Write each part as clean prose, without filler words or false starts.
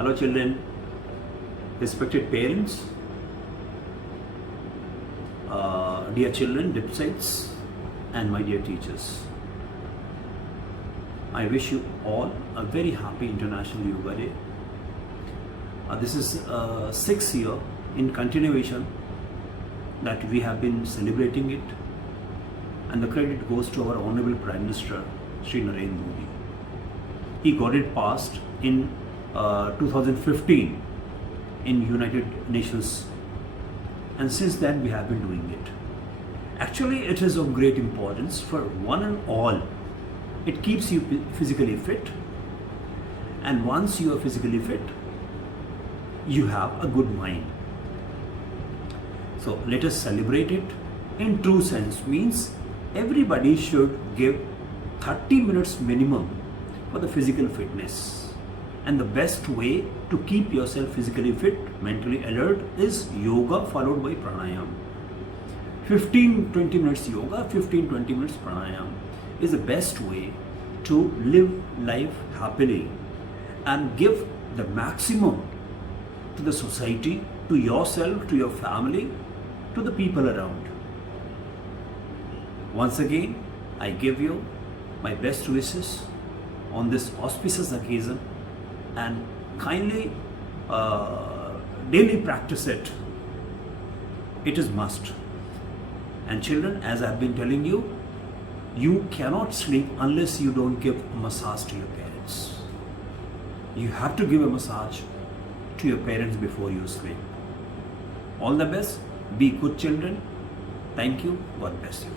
Hello children, respected parents, dear children, dipsites, and my dear teachers. I wish you all a very happy International Yoga Day. This is 6th year in continuation that we have been celebrating it, and the credit goes to our Honorable Prime Minister, Shri Narendra Modi. He got it passed in 2015 in United Nations, and since then we have been doing it. Actually, it is of great importance for one and all. It keeps you physically fit, and once you are physically fit, you have a good mind. So let us celebrate it in true sense. Means everybody should give 30 minutes minimum for the physical fitness. And the best way to keep yourself physically fit, mentally alert, is yoga followed by pranayam. 15-20 minutes yoga, 15-20 minutes pranayam is the best way to live life happily and give the maximum to the society, to yourself, to your family, to the people around. Once again, I give you my best wishes on this auspicious occasion, and kindly daily practice it. It is must. And children, as I have been telling you, you cannot sleep unless you don't give a massage to your parents. You have to give a massage to your parents before you sleep. All the best. Be good children. Thank you. God bless you.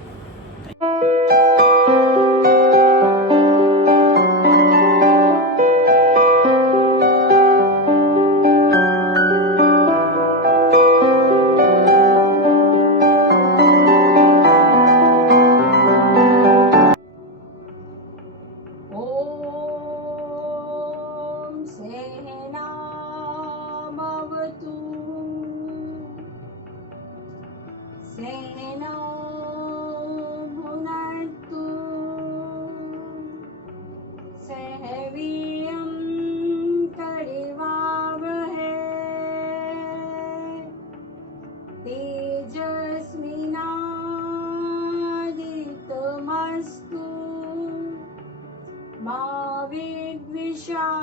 सहना भुनक्तु सह वीर्यं करवावहै तेजस्विनावधीतमस्तु मा विद्विषावहै।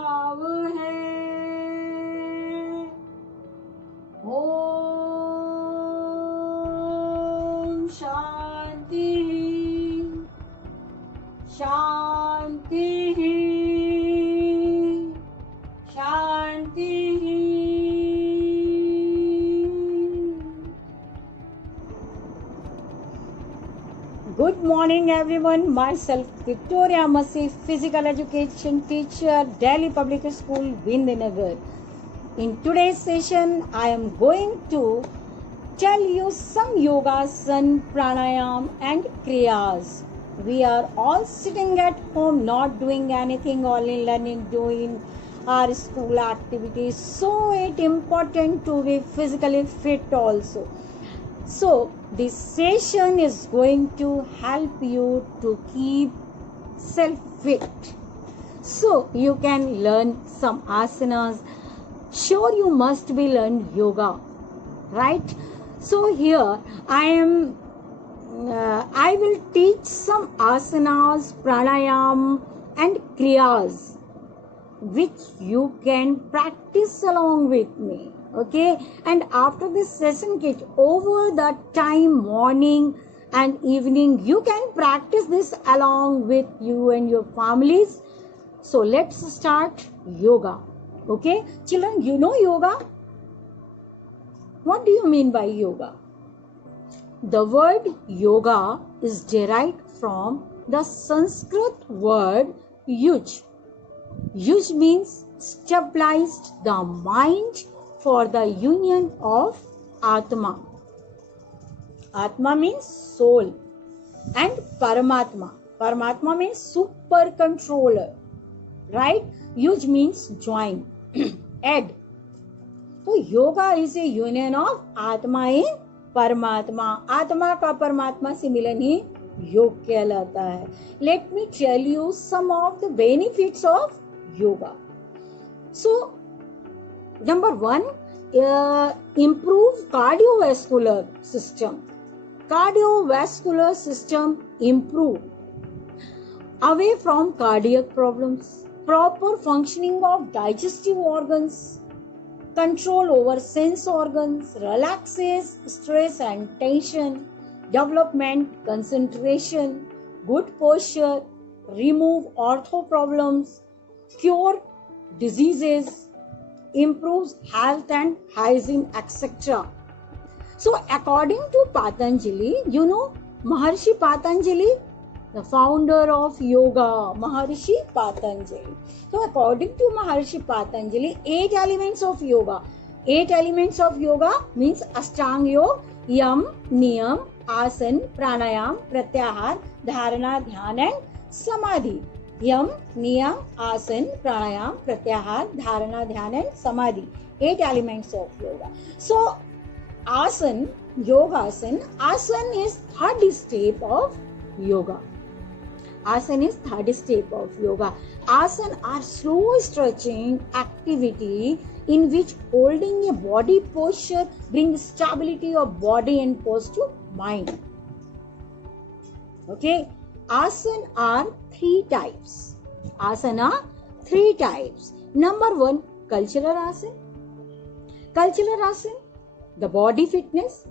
शांति शांति शांति। Good morning everyone, myself Victoria Masih, physical education teacher, Delhi Public School, Vindhyanagar. In today's session I am going to tell you some yogasan, pranayam and kriyas. We are all sitting at home, not doing anything, only learning, doing our school activities. So it's important to be physically fit also. So this session is going to help you to keep self fit. So you can learn some asanas. Sure, you must be learn yoga, right? So here I will teach some asanas, pranayam and kriyas which you can practice along with me, okay? And after this session, get over the time, morning and evening, you can practice this along with you and your families. So let's start yoga, okay? Children, you know yoga? What do you mean by yoga? The word yoga is derived from the Sanskrit word yuj. Yuj means stabilized the mind for the union of Atma. Atma means soul, and Paramatma. Paramatma means super controller, right? Yuj means join, add. तो yoga is A union of आत्मा इन परमात्मा. आत्मा का परमात्मा से मिलन ही योग कहलाता है. Let me tell you some of the benefits of yoga. So Number one, improve cardiovascular system. Cardiovascular system improve away from cardiac problems, proper functioning of digestive organs, control over sense organs, relaxes stress and tension, development, concentration, good posture, remove ortho problems, cure diseases, improves health and hygiene, etc. So, according to Patanjali, you know Maharshi Patanjali, the founder of yoga, Maharshi Patanjali. So, according to Maharshi Patanjali, 8 elements of yoga means Ashtanga Yoga, Yam, Niyam, Asan, Pranayam, Pratyahar, Dharana, Dhyan and Samadhi. Yam, Niyam, Asan, Pranayam, Pratyahar, Dharana, Dhyan and Samadhi. 8 elements of yoga. So, Asan, Yogasan, Asan is third step of yoga. Asan is third step of yoga. Asan are slow stretching activity in which holding a body posture brings stability of body and positive mind. Okay, Asan are 3 types. Asana 3 types. Number 1, cultural asan. Cultural asan, the body fitness.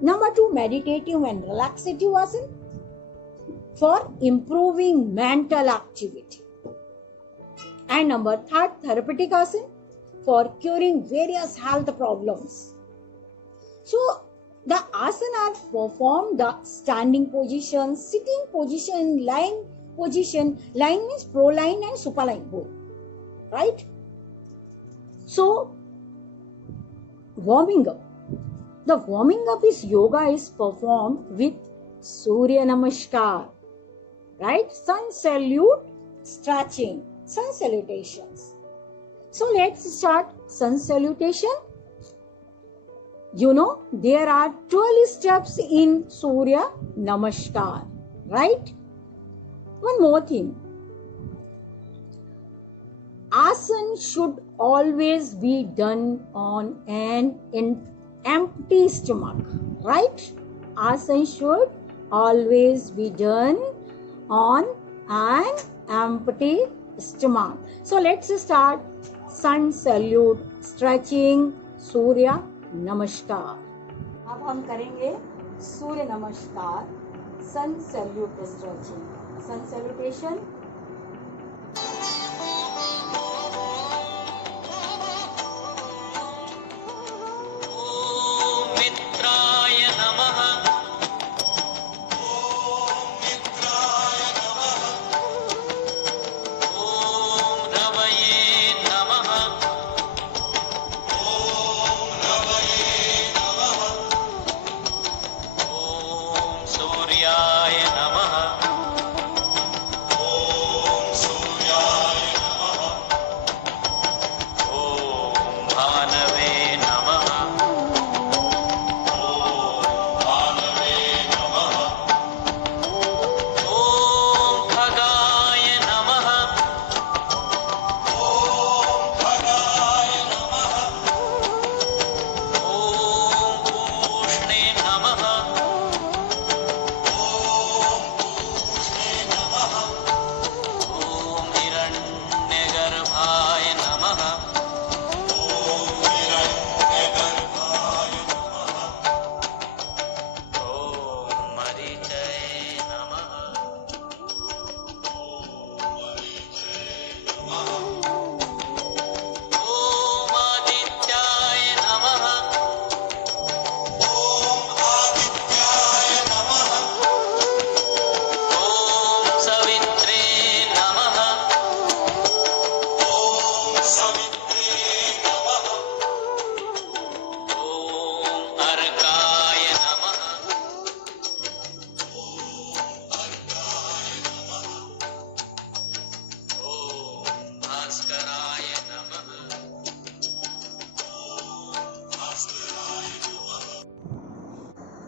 Number 2, meditative and relaxative asan for improving mental activity. And number 3, therapeutic asan for curing various health problems. So, the asana are performed the standing position, sitting position, lying position. Lying means proline and supine both. Right? So, warming up. The warming up is yoga is performed with Surya Namaskar. Right? Sun salute, stretching, sun salutations. So let's start sun salutation. You know, there are 12 steps in Surya Namaskar. Right? One more thing. Asan should always be done on an empty stomach. Right? Asan should always be done on an empty stomach. So let's start sun salute, stretching, Surya Namaskar. अब हम करेंगे सूर्य नमस्कार, सन salute stretching, सन salutation.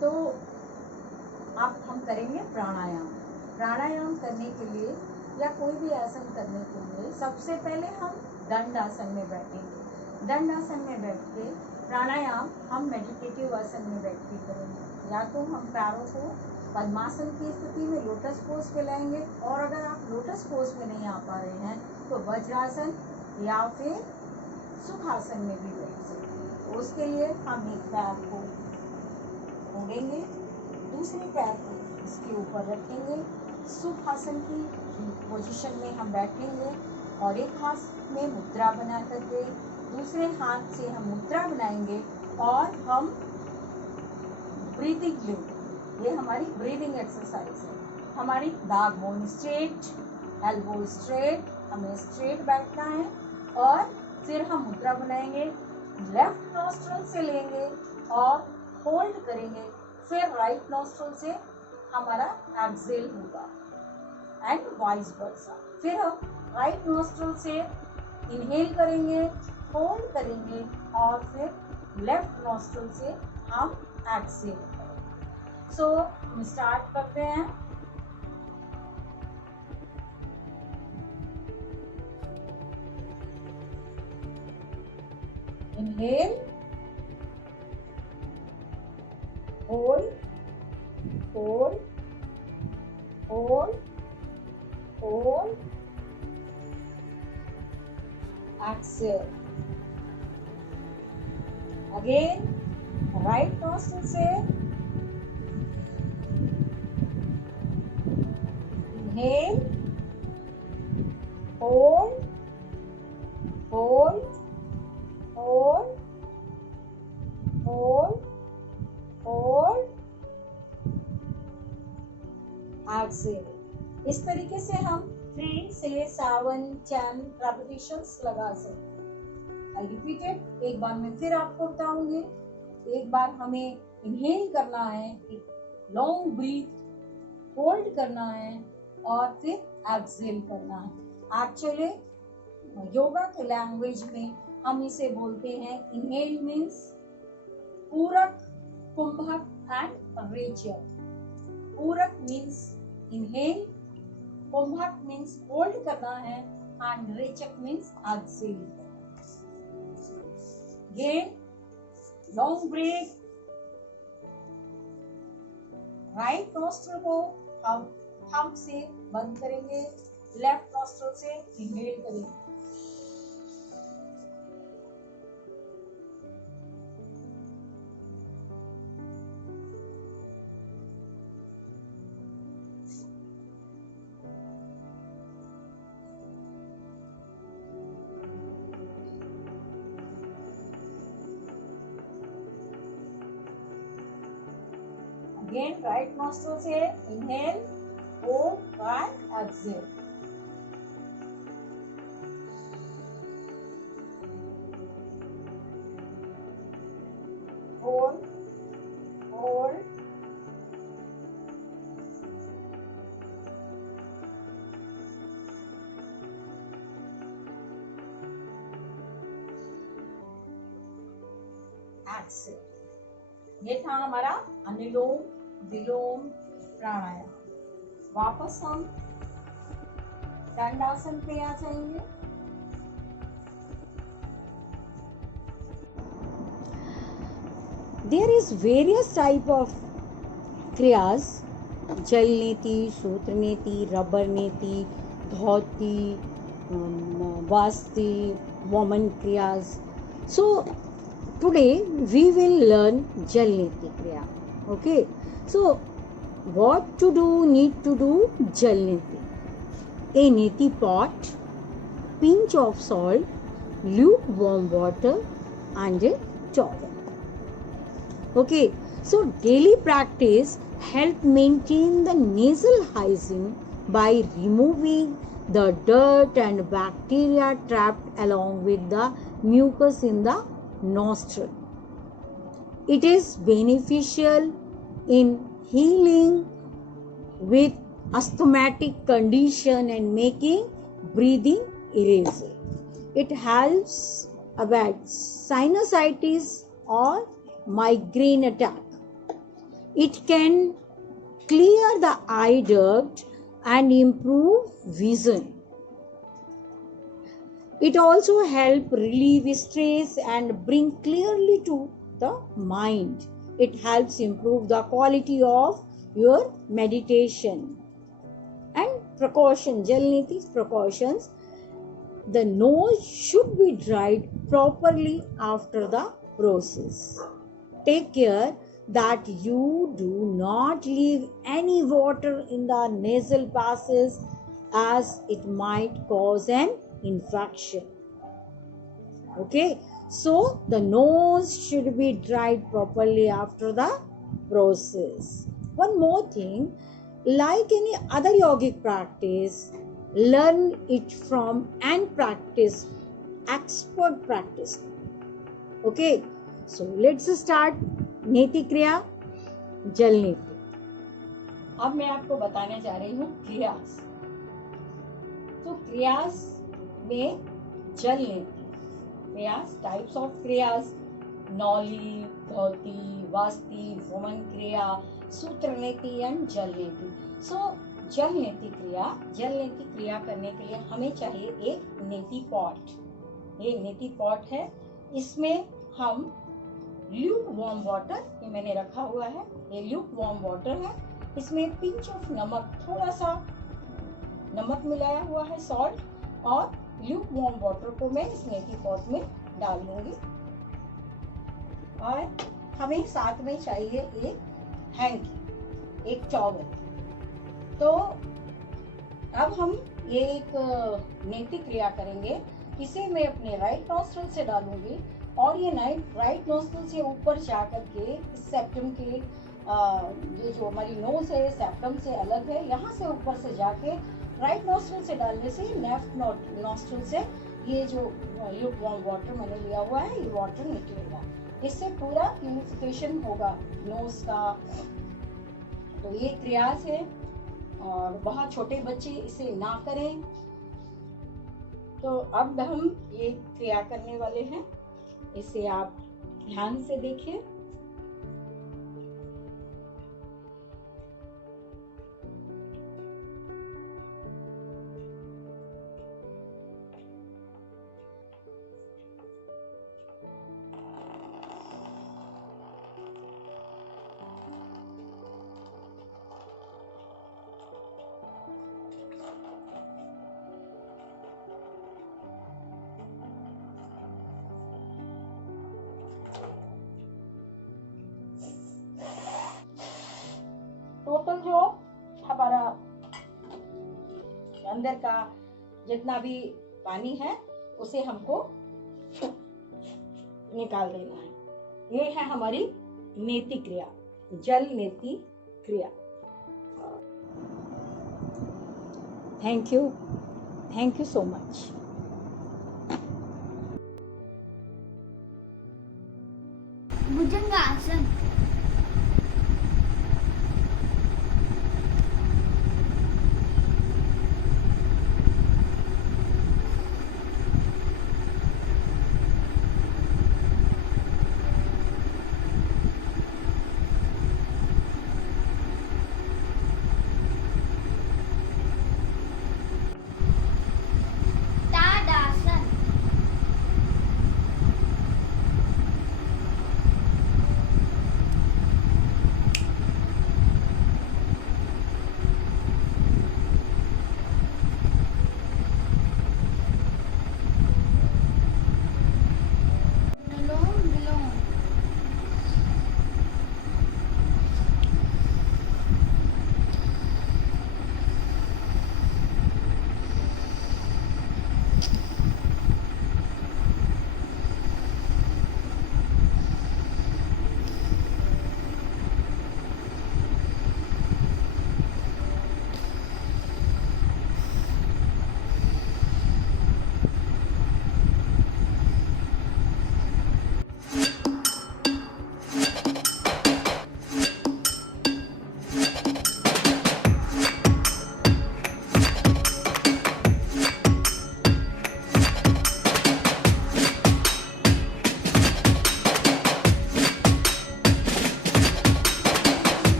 तो अब हम करेंगे प्राणायाम. प्राणायाम करने के लिए या कोई भी आसन करने के लिए सबसे पहले हम दंड आसन में बैठेंगे. दंडासन में बैठ के प्राणायाम हम मेडिटेटिव आसन में बैठ के करेंगे। या तो हम पैरों को पद्मासन की स्थिति में लोटस पोज पे लाएंगे, और अगर आप लोटस पोज पे नहीं आ पा रहे हैं तो वज्रासन या फिर सुखासन में भी बैठ सकते हैं। तो उसके लिए हम एक पैर को मोड़ेंगे, दूसरे पैर को इसके ऊपर रखेंगे, सुखासन की पोजीशन में हम बैठेंगे और एक हाथ में मुद्रा बना करके दूसरे हाथ से हम मुद्रा बनाएंगे और हम ब्रीदिंग लेंगे। ये हमारी ब्रीदिंग एक्सरसाइज है। हमारी back bone straight, elbow straight, हमें स्ट्रेट बैठना है और फिर हम मुद्रा बनाएंगे, लेफ्ट नॉस्ट्रल से लेंगे और होल्ड करेंगे, फिर राइट नॉस्ट्रल से हमारा एक्सहेल होगा एंड वाइस वर्सा। फिर हम राइट नॉस्ट्रल से इनहेल करेंगे, होल्ड करेंगे और फिर लेफ्ट नॉस्ट्रल से हम एक्सहेल करेंगे। सो हम स्टार्ट करते हैं। Inhale, hold, hold, hold, hold, exhale. Again, right nostril से inhale, hold, hold, hold, hold, hold, exhale. इस तरीके से हम 3 से 7 10 रेपिटेशंस लगा सकते हैं। आई रिपीटेड, एक बार मैं फिर आपको बताऊंगी। एक बार हमें इनहेल करना है, एक लॉन्ग ब्रीथ होल्ड करना है और फिर एक्सहेल करना है। एक्चुअली योगा के लैंग्वेज में हम इसे बोलते हैं, इनहेल मीन्स पूरक, कुंभक and rechak. Purak means inhale, kumbhak means hold करना है and rechak means exhale. Again, long breath, right nostril को हम थंब से बंद करेंगे, लेफ्ट नॉस्ट्रल से इनहेल करेंगे। Again, right nostril से inhale, hold and exhale. Hold, hold, exhale. ये था हमारा अनुलोम विलोम प्राणायाम। वापस हम दंडासन पे आ जाएंगे। There is various type of kriyas, जल नीति, सूत्र नीति, रबर नीति, धोती, वास्ति, वमन kriyas. So today we will learn jal niti kriya. Okay, so what to do, need to do jal niti. A niti pot, pinch of salt, lukewarm water and a towel. Okay, so daily practice help maintain the nasal hygiene by removing the dirt and bacteria trapped along with the mucus in the nostril. It is beneficial in healing with asthmatic condition and making breathing easy. It helps about sinusitis or migraine attack. It can clear the eye duct and improve vision. It also help relieve stress and bring clearly to the mind. It helps improve the quality of your meditation. And precaution, Jal Niti precautions. The nose should be dried properly after the process. Take care that you do not leave any water in the nasal passages, as it might cause an infection. Okay, so the nose should be dried properly after the process. One more thing, like any other yogic practice, learn it from and practice, expert practice. Okay, so let's start नेति क्रिया, जल नेति. अब मैं आपको बताने जा रही हूँ क्रियास. तो क्रियास में जल नेति, क्रियास, टाइप्स ऑफ क्रियास, नौली, धौती, वास्ती, वमन क्रिया, सूत्र नेति एंड जल नेति. सो जल नेति क्रिया करने के लिए हमें चाहिए एक नेति पॉट. ये नेति पॉट है, इसमें हम ल्यूक वार्म वाटर, ये मैंने रखा हुआ है, ये ल्यूक वार्म वाटर है. इसमें पिंच ऑफ नमक, थोड़ा सा नमक मिलाया हुआ है, सॉल्ट, और ल्यूक वार्म वाटर को मैं इस नेति पॉट में डाल लूंगी. और हमें साथ में चाहिए एक हैंकी, एक टॉवल. तो अब हम ये एक नेति क्रिया करेंगे. इसे मैं अपने राइट नॉस्ट्रल से डालूंगी और ये राइट नोस्ट्रल से ऊपर जा करके सेप्टम के ये जो हमारी नोज है सेप्टम से अलग है, यहाँ से ऊपर से जाके राइट नोस्ट्रल से डालने से लेफ्ट नोस्ट्रल से ये जो ल्यूक वार्म वाटर मैंने लिया हुआ है ये वाटर निकलेगा. इससे पूरा प्यूरिफिकेशन होगा नोज का. तो ये क्रियास है और बहुत छोटे बच्चे इसे ना करें. तो अब हम ये क्रिया करने वाले हैं, इसे आप ध्यान से देखिए. टोटल जो हमारा अंदर का जितना भी पानी है उसे हमको निकाल देना है. ये है हमारी नेति क्रिया, जल नेति क्रिया. Thank you so much. Bhujangasana.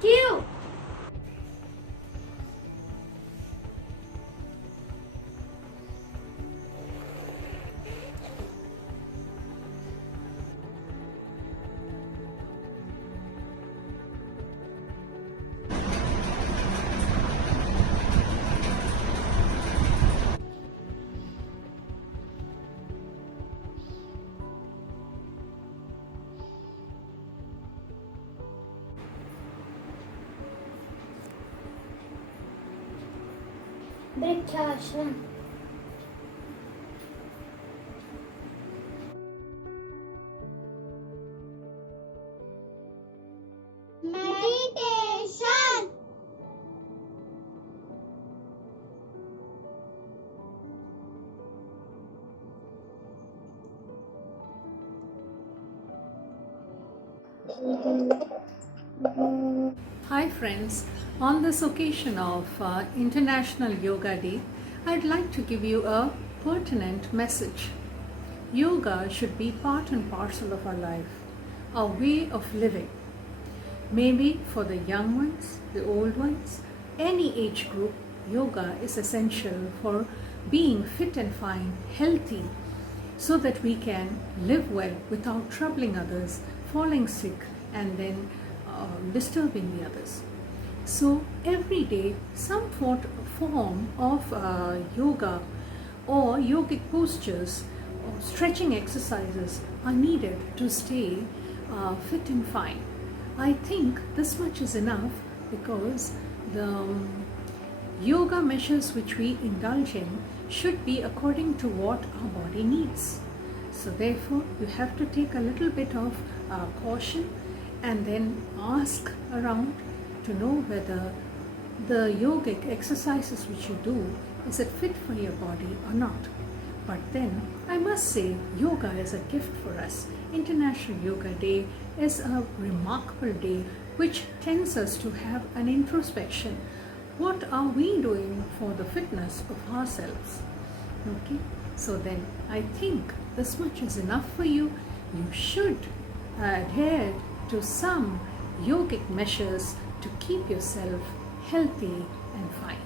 Thank you. Vrikshasana. Meditation. Hi friends, on this occasion of International Yoga Day, I'd like to give you a pertinent message. Yoga should be part and parcel of our life, our way of living. Maybe for the young ones, the old ones, any age group, yoga is essential for being fit and fine, healthy, so that we can live well without troubling others, falling sick, and then disturbing the others. So every day some form of yoga or yogic postures or stretching exercises are needed to stay fit and fine. I think this much is enough because the yoga measures which we indulge in should be according to what our body needs. So therefore you have to take a little bit of caution and then ask around to know whether the yogic exercises which you do, is it fit for your body or not. But then I must say yoga is a gift for us. International Yoga Day is a remarkable day which tends us to have an introspection. What are we doing for the fitness of ourselves? Okay, so then I think this much is enough for you. You should adhere to some yogic measures to keep yourself healthy and fine.